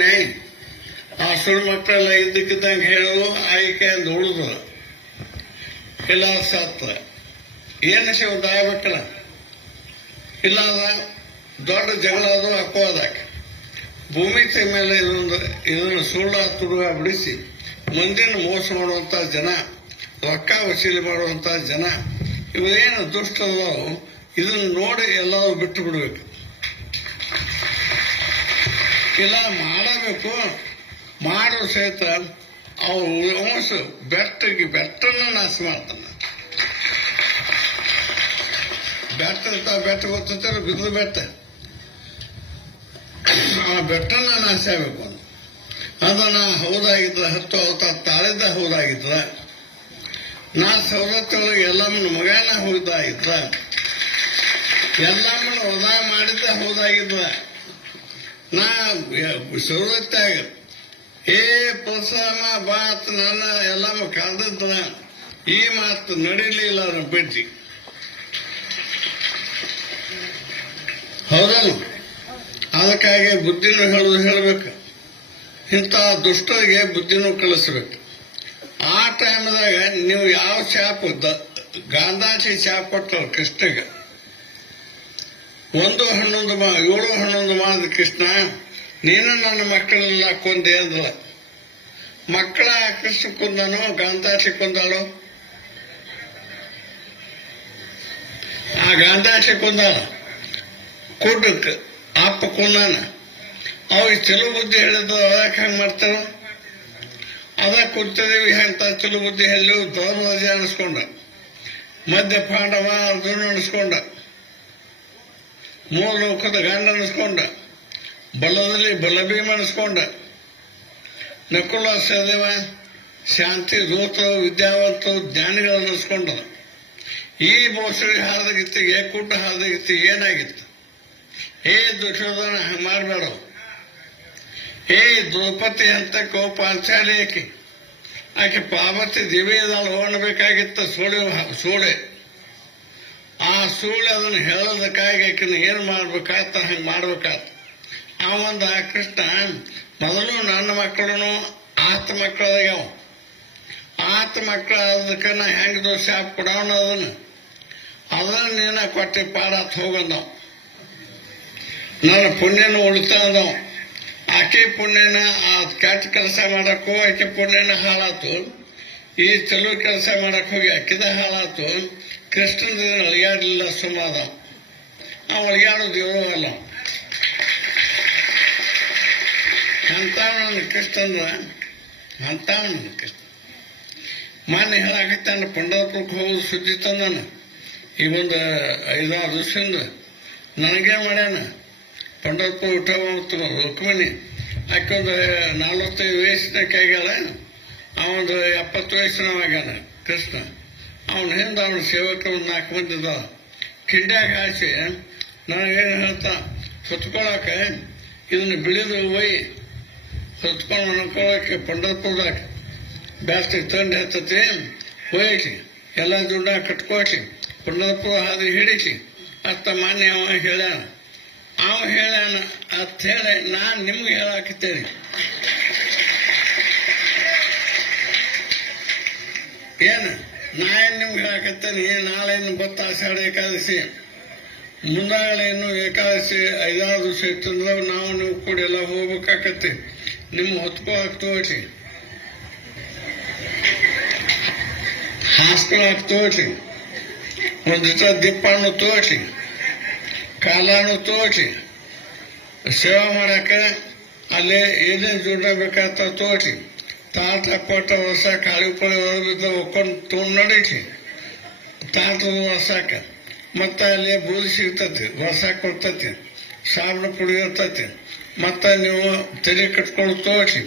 ನ್ಯಾಯ ಆ ಸುಳ್ಳು ಮಕ್ಕಳೆಲ್ಲ ಇದ್ದಕ್ಕಿದ್ದಂಗೆ ಹೇಳೋದು ಆಯ್ಕೆ ಅಂತ ಉಳಿದು ಇಲ್ಲ ಸತ್ತ ಏನು ಶಿವ ಆಗ್ಬೇಕಲ್ಲ ಇಲ್ಲ ದೊಡ್ಡ ಜಗಳ ಅದು ಹಾಕೋದಾಕ ಭೂಮಿ ಮೇಲೆ ಇದನ್ನು ಸುಳ್ಳು ತುಡುಗ ಬಿಡಿಸಿ ಮಂದಿನ ಮೋಸ ಮಾಡುವಂತ ಜನ ರೊಕ್ಕ ವಸೂಲಿ ಮಾಡುವಂತ ಜನ ಇವೇನು ದುಷ್ಟರು ಇದನ್ನ ನೋಡಿ ಎಲ್ಲರೂ ಬಿಟ್ಟು ಬಿಡಬೇಕು. ಇಲ್ಲ ಮಾಡಬೇಕು ಮಾಡೋ ಸಹಿತ ಅವ್ರು ವಂಶ ಬೆಟ್ಟನ ನಾಶ ಮಾಡ್ತಾನ. ಬೆಟ್ಟ ಗೊತ್ತಿರ್ತಾರೆ ಬಿದ್ದು ಬೆಟ್ಟ ಆ ಬೆಟ್ಟನ ನಾಶ ಆಗ್ಬೇಕು ಅಂತ ಅದನ್ನ ಹೌದಾಗಿದ್ರ ಹತ್ತು ಅವತಾರ ತಾಳಿದ್ದ ಹೌದಾಗಿದ್ರ ನಾ ಸವದತ್ತೊಳಗೆ ಎಲ್ಲಮ್ಮನ ಮಗನ ಹೌದಾಗಿದ್ರ ಎಲ್ಲಮ್ಮನ ವಧ ಮಾಡಿದ್ದ ಹೌದಾಗಿದ್ರ ನಾ ಸವದತ್ತಾಗ ಏ ಪರಶುರಾಮ ಬಾತ್ ನನ್ನ ಎಲ್ಲಮ್ಮ ಕರೆದಿದ್ರ ಈ ಮಾತು ನಡೀಲಿಲ್ಲ ಬಿಡ್ತಿ ಹೌದಲ್ಲ. ಅದಕ್ಕಾಗಿ ಬುದ್ಧಿನೂ ಹೇಳಬೇಕು, ಇಂಥ ದುಷ್ಟರಿಗೆ ಬುದ್ಧಿನೂ ಕಳಿಸ್ಬೇಕು. ಆ ಟೈಮ್ದಾಗ ನೀವು ಯಾವ ಶಾಪ್ ಗಾಂಧಾಚಿ ಶಾಪ್ ಕೊಟ್ಟರು ಕೃಷ್ಣಗೆ 7-11 ಮಾದ ಕೃಷ್ಣ ನೀನು ನನ್ನ ಮಕ್ಕಳೆಲ್ಲ ಕೊಂದೆ ಅಂದ್ರ ಮಕ್ಕಳ ಕೃಷ್ಣ ಕೊಂದನು ಗಾಂಧಾಚಿ ಕೊಂದಾಳು. ಆ ಗಾಂಧಾಚಿ ಕೊಂದಾಳ ಕೂಟಕ್ಕೆ ಅಪ್ಪ ಕೊಂದಾನ. ಅವ್ರಿಗೆ ಚಲೋ ಬುದ್ಧಿ ಹೇಳಿದ್ರು ಅದಕ್ಕೆ ಹಂಗೆ ಮಾಡ್ತಾರ. ಅದ ಕೂತಿದೀವಿ ಅಂತ ಚಲೋ ಬುದ್ಧಿ ಹೇಳಿ ಧರ್ಮರಾಜ ಅನಿಸ್ಕೊಂಡ, ಮಧ್ಯ ಪಾಂಡವ ಅರ್ಜುನ ಅನಿಸ್ಕೊಂಡ, 3 ಲೋಕದ ಗಂಡ ಅನಿಸ್ಕೊಂಡ, ಬಲದಲ್ಲಿ ಬಲಭೀಮ ಅನಿಸ್ಕೊಂಡ, ನಕುಲ ಸಹದೇವ ಶಾಂತಿ ದೂತರು ವಿದ್ಯಾವಂತರು ಜ್ಞಾನಿಗಳು ಅನಿಸ್ಕೊಂಡ. ಈ ಬೋಸಡಿ ಹಾರದಗಿತ್ತಿಗೆ ಕೂಟ ಹಾರದಗಿತ್ತಿಗೆ ಏನಾಗಿತ್ತು? ಏ ದುರ್ಯೋಧನ ಹಂಗೆ ಮಾಡಬೇಡ. ಏ ದ್ರೌಪದಿ ಅಂತ ಪಾಂಚಾಲಿ ಆಕೆ ಪಾರ್ವತಿ ದಿವ್ಯದಲ್ಲಿ ಹೋಗಬೇಕಾಗಿತ್ತು ಸೂಳೆ. ಆ ಸೂಳೆ ಅದನ್ನು ಹೇಳೋದಕ್ಕಾಗಿ ಆಕಿನ ಏನ್ ಮಾಡ್ಬೇಕಾತ ಹಂಗೆ ಮಾಡ್ಬೇಕಾತ. ಅವಂದ ಕೃಷ್ಣ ಮೊದಲು ನನ್ನ ಮಕ್ಕಳನ್ನು ಆತ ಮಕ್ಕಳಾಗ್ಯಾವ. ಆತ ಮಕ್ಕಳ ಅದಕ್ಕೆ ನಾ ಹೆಂಗ್ ದೋಷ ಕೊಡವನ ಅದನ್ನ ನೀನ ಕೊಟ್ಟಿ ಪಾಡಾತ್ ಹೋಗಂದವ. ನನ್ನ ಪುಣ್ಯನ ಉಳಿತಾದವ. ಆಕೆ ಪುಣ್ಯನ ಆ ಕೆಟ್ಟ ಕೆಲಸ ಮಾಡಕ್ ಹೋಗಿ ಆಕೆ ಪುಣ್ಯನ ಹಾಳಾತು. ಈ ಚಲೋ ಕೆಲಸ ಮಾಡಕ್ ಹೋಗಿ ಅಕ್ಕಿದ ಹಾಳಾತು. ಕೃಷ್ಣನ ಅಳಿಯಾಡಲಿಲ್ಲ ಸುಮಾದ. ಆ ಅಳಿಯಾಡೋದು ಇರೋಲ್ಲ ಅಂತವನ ಕೃಷ್ಣಂದ್ರ ಅಂತವನ ಕೃಷ್ಣ. ಮಾನ್ಯ ಹೇಳಾಕತ್ತಾನ ಪಂಡರಪುರಕ್ಕೆ ಹೋಗೋದು ಸುದ್ದಿ ತಂದಾನ. ಈಗೊಂದು 5-6 ದಿವಸದಿಂದ ನನಗೇನ್ ಮಾಡ್ಯಾನ, ಪಂಡರಪುರ ಊಟ ಮಾಡ್ತಾನ ರುಕ್ಮಿಣಿ ಆಕೆ ಒಂದು 45 ವಯಸ್ಸಿನಕ್ಕೆ ಆಗ್ಯಾಳ, ಅವನು 70 ವಯಸ್ಸಿನವಾಗ್ಯಾನ ಕೃಷ್ಣ. ಅವನ ಹಿಂದೆ ಅವನ ಸೇವಕರು 4 ಮಂದಿ ಇದ್ದಾವ. ಕಿಂಡ್ಯಾಗ ಹಾಸಿ ನನಗೇನು ಹೇಳ್ತಾ ಹೊತ್ಕೊಳಕ ಇದನ್ನ ಬಿಳಿದು ಒಯ್ ಹೊತ್ಕೊಂಡು ಅನ್ಕೊಳಕ್ಕೆ ಪಂಡರಪುರದಾಗ ಬ್ಯಾಸ್ತಿ ತಂದು ಹತ್ತತಿ ಒಯ್ಯಲಿ ಎಲ್ಲ ದುಡ್ಡ ಕಟ್ಕೊಳ್ಲಿ ಪಂಡರಪುರ ಹಾದಿ ಹಿಡಿಸಿ ಅತ್ತ ಮಾನ್ಯ ಅವ ಹೇಳ್ಯಾನ. ಅವ ಹೇಳ್ಯಾನ ಅಂತ ಹೇಳಿ ನಾನು ನಿಮ್ಗೆ ಹೇಳಾಕತ್ತೇನೆ. ಏನು ನಾ ಏನ್ ನಿಮ್ಗೆ ಹೇಳಾಕತ್ತೇನೆ, ನಾಳೆ ಬತ್ತ ಆಷಾಢ ಏಕಾದಶಿ, ಮುಂದಾಗಲೇನು ಏಕಾದಶಿ 5-6 ದಿವಸ ಇತ್ತಂದ್ರೆ ನಾವು ನೀವು ಕೂಡಿ ಎಲ್ಲ ಹೋಗ್ಬೇಕಾಕತ್ತಿ. ನಿಮ್ಮ ಹೊತ್ಕೋ ಹಾಕ್ತೋಟ್ರಿ, ಹಾಸ್ಕೊಳಕ್ ತೋಟ್ರಿ, ಒಂದಿಷ್ಟ ದಿಪ್ಪಣ್ಣು ತೋಟ್ರಿ, ಕಾಲಾನು ತೋಟ್ರಿ, ಸೇವಾ ಮಾಡಾಕ ಅಲ್ಲೇ ಏನೇನು ದುಡ್ಡ ಬೇಕಾಗ್ತ ತೋಟ್ರಿ, ತಾಟ ಕೊಟ್ಟ ವರ್ಷ ಕಾಳಿ ಪಳಿ ಹೊರಬಿದ್ದ ಒಕ್ಕೊಂಡು ತೊಗೊಂಡು ನಡೀರಿ ತಾಟದ ವರ್ಷಾಕ. ಮತ್ತ ಅಲ್ಲಿ ಬೂದಿ ಸಿಗ್ತತಿ, ವರ್ಷಾಕ್ ಕೊಡ್ತತಿ, ಸಾಬಣ ಪುಡಿ ಇರ್ತತಿ. ಮತ್ತ ನೀವು ತಲೆ ಕಟ್ಕೊಂಡು ತೋಟ್ರಿ.